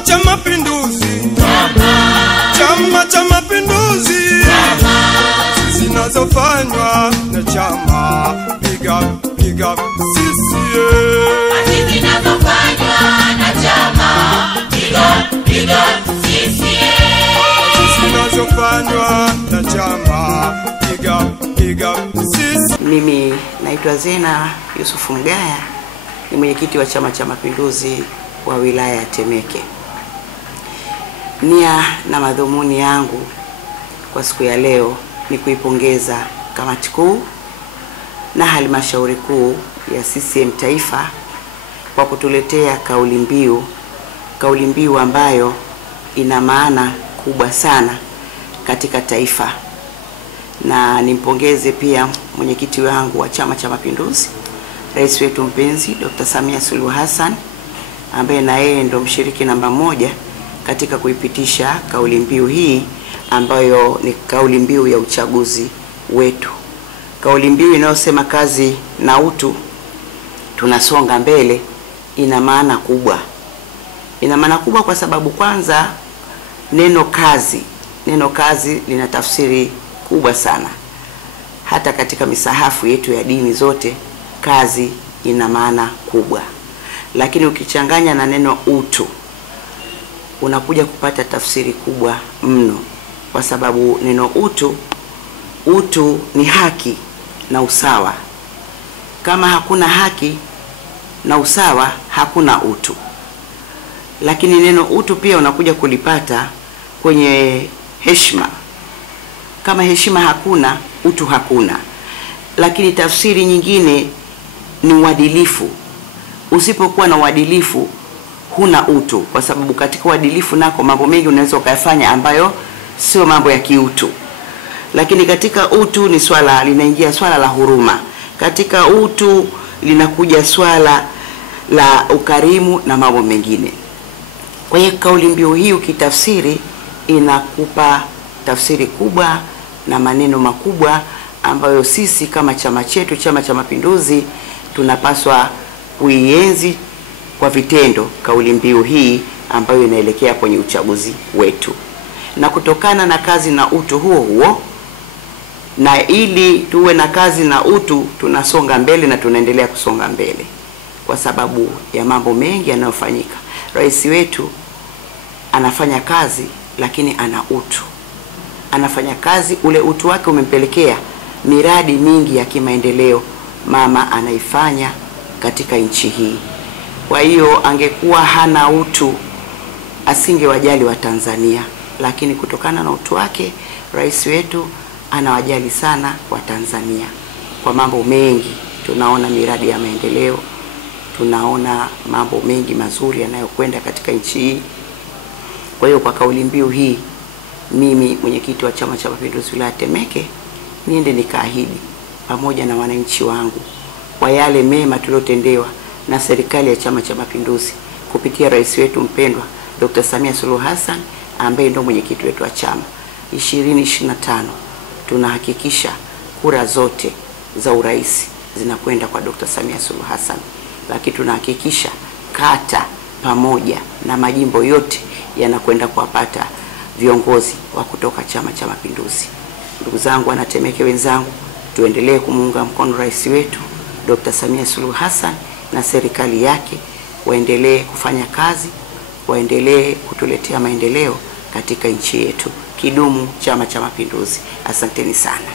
Chama cha Mapinduzi, Chama cha Mapinduzi, zinazofanywa na chama, big up CCM. Zinazofanywa na chama, big up CCM. Zinazofanywa na chama, big up CCM. Mimi naitwa Zena Yusufu Mgaya, ni mwenyekiti wa Chama cha Mapinduzi wa wilaya ya Temeke. Nia na madhumuni yangu kwa siku ya leo ni kuipongeza kamati kuu na halmashauri kuu ya CCM Taifa kwa kutuletea kauli mbiu ambayo ina maana kubwa sana katika taifa. Na nimpongeze pia mwenyekiti wangu wa Chama cha Mapinduzi, Rais wetu mpenzi Dr. Samia Suluhu Hassan, ambaye na yeye ndo mshiriki namba 1 katika kuipitisha kauli mbiu hii ambayo ni kauli mbiu ya uchaguzi wetu. Kauli mbiu inayosema kazi na utu, tunasonga mbele, ina maana kubwa. Ina maana kubwa kwa sababu kwanza neno kazi lina tafsiri kubwa sana. Hata katika misahafu yetu ya dini zote kazi ina maana kubwa. Lakini ukichanganya na neno utu unakuja kupata tafsiri kubwa mno, kwa sababu neno utu ni haki na usawa. Kama hakuna haki na usawa, hakuna utu. Lakini neno utu pia unakuja kulipata kwenye heshima. Kama heshima hakuna, utu hakuna. Lakini tafsiri nyingine ni uadilifu. Usipokuwa na uadilifu huna utu, kwa sababu katika uadilifu nako mambo mengi unaweza ukayafanya ambayo sio mambo ya kiutu. Lakini katika utu ni linaingia swala la huruma. Katika utu linakuja swala la ukarimu na mambo mengine. Kwa hiyo kauli mbiu hii ukitafsiri inakupa tafsiri kubwa na maneno makubwa ambayo sisi kama chama chetu, Chama cha Mapinduzi, tunapaswa kuienzi kwa vitendo kauli mbiu hii ambayo inaelekea kwenye uchaguzi wetu. Na kutokana na kazi na utu huo, na ili tuwe na kazi na utu, tunasonga mbele na tunaendelea kusonga mbele kwa sababu ya mambo mengi yanayofanyika. Rais wetu anafanya kazi lakini ana utu. Anafanya kazi, ule utu wake umempelekea miradi mingi ya kimaendeleo mama anaifanya katika nchi hii. Kwa hiyo angekuwa hana utu asingewajali wa Tanzania, lakini kutokana na utu wake rais wetu anawajali sana wa Tanzania kwa mambo mengi. Tunaona miradi ya maendeleo, tunaona mambo mengi mazuri yanayokwenda katika nchi hii. Kwa hiyo kwa kauli mbiu hii, mimi mwenyekiti wa Chama cha Mapinduzi wilaya Temeke niende nikaahidi pamoja na wananchi wangu kwa yale mema tuliotendewa na serikali ya Chama cha Mapinduzi kupitia rais wetu mpendwa Dr. Samia Suluhu Hassan, ambaye ndo mwenyekiti wetu wa chama. 2025 tunahakikisha kura zote za urais zinakwenda kwa Dr. Samia Suluhu Hassan, lakini tunahakikisha kata pamoja na majimbo yote yanakwenda kuwapata viongozi wa kutoka Chama cha Mapinduzi. Ndugu zangu wanatemeke wenzangu, tuendelee kumuunga mkono rais wetu Dr. Samia Suluhu Hassan na serikali yake, waendelee kufanya kazi, waendelee kutuletea maendeleo katika nchi yetu. Kidumu Chama cha Mapinduzi! Asanteni sana.